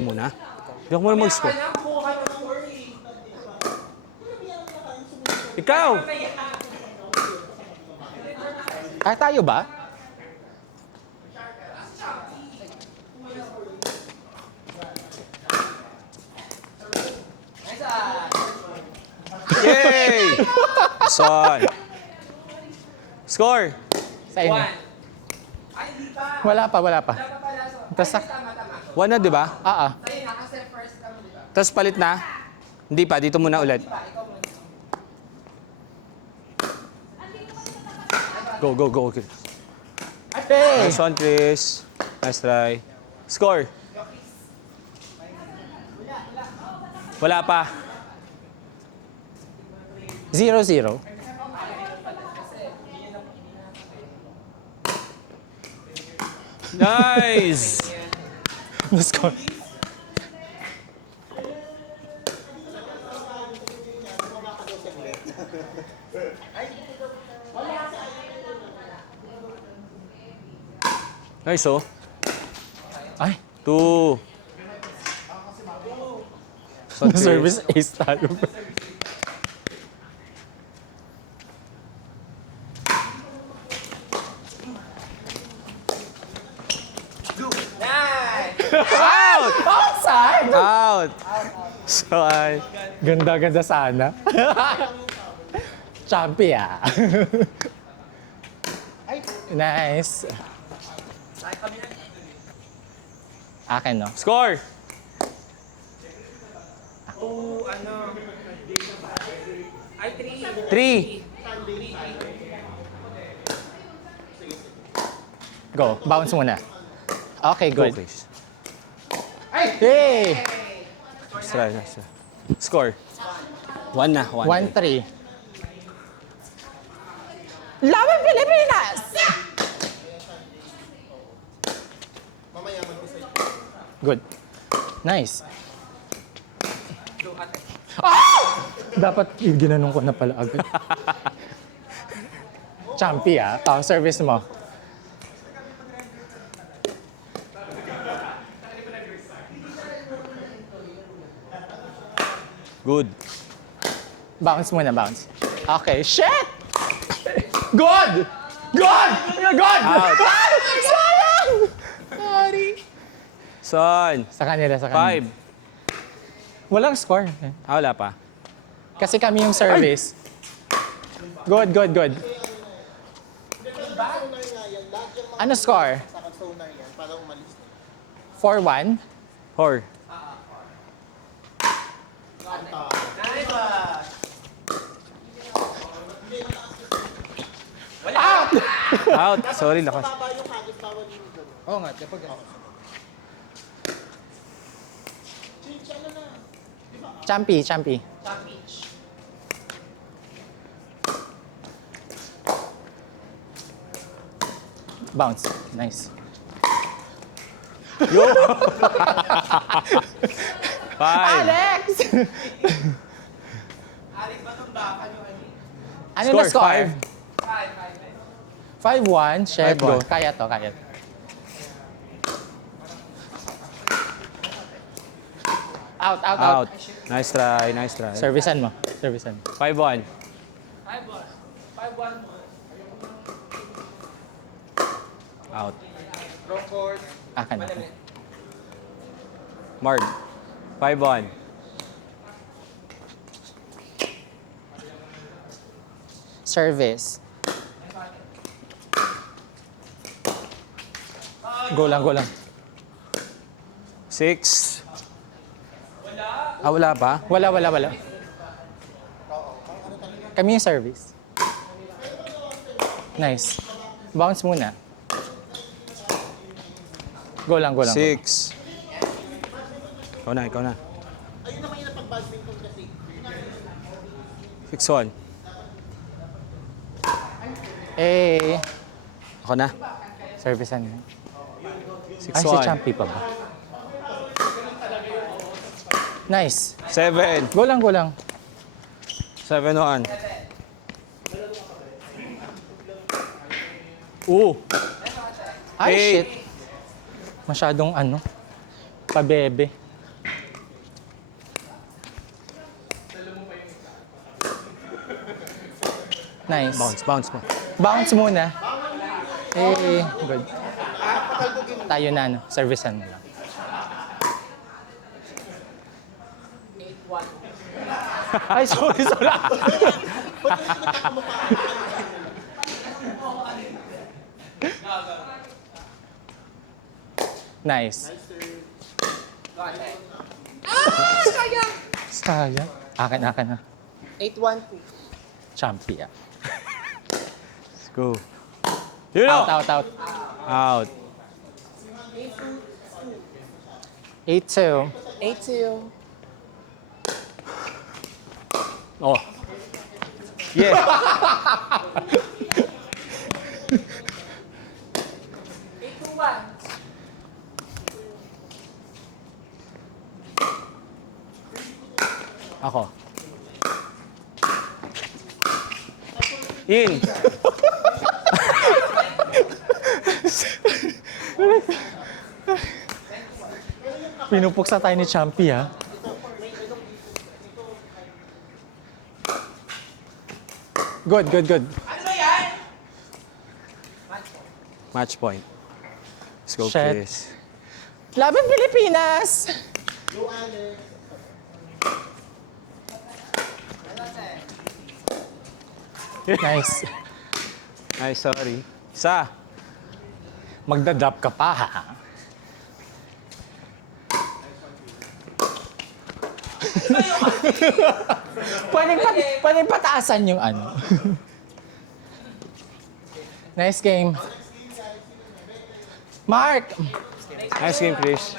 Muna. Hindi ako muna mag-score. Ikaw! Kaya tayo ba? Yay! Son. Score! Sa inyo. Wala pa. Tapos, One na, di ba? Tapos palit na? Hindi pa, dito muna ulit. Go. Okay. Hey! Nice one, Chris. Nice try. Score! Wala pa. 0-0. Nice! Na-score. Nice, oh. Ay, 2. Son, Chris. service ace tayo. Out! Outside! Out! So, Ganda sana. Champi Nice. Akin, no? score! Ay, 3. 3. Go. Bounce muna. Okay, good. Okay. Hey! Nice try. Score. 1 na. 1-3. Laban Pilipinas! Good. Nice. Ah! Dapat ginanong ko na pala agad. Champi service mo. Good. Bounce muna, bounce. Okay, shit! Good! Good! Good! Out. Sayang! Sorry. Son. Sa kanila. 5. Walang score. Wala pa. Kasi kami yung service. Good. Ano score? 4-1? 4. Out. Sorry, lakas. Oo nga, kapag Champi. Bounce. Nice. Yo! 5. Alex! Alex, ba itong baka nyo Ano na score? 5. 5-1. Chef, 5-1. go. Kaya to. Out. Nice try. Servicean mo. 5-1. 5-1. Out. Wrong court. Akan. Mark. 5-1. Service. Go lang. 6. Wala pa? Wala. Kami yung service. Nice. Bounce muna. Go lang. 6. Ikaw na. Ayun naman yung napag-badminton kasi. 6-1. Eh, Ako na. servicean mo. Ay, si 6-1. Champi pa ba? Nice. 7. Go lang. 7-1. Ay, Eight. shit. Masyadong pabebe. Nice. Bounce, bounce mo. Bounce muna. Eh, good. Tayo na, no? Servicean mo lang. Ay, sorry, sorry. Nice. Sayang. Akin na. 8-1-2. Champion. Let's go. Yun Out, o! out, out. Out. 8-2. 8-2. Oh. Yeah. Ako. In. Pinupuksa tayo ni Champi, ha? Good. Match point. Let's go, Shit. Chris. Laban Pilipinas! Nice. Ay, sorry. Isa. Magda-drop ka pa, ha? pwedeng pataasan yung ano. Nice game. Mark! Nice game, Chris.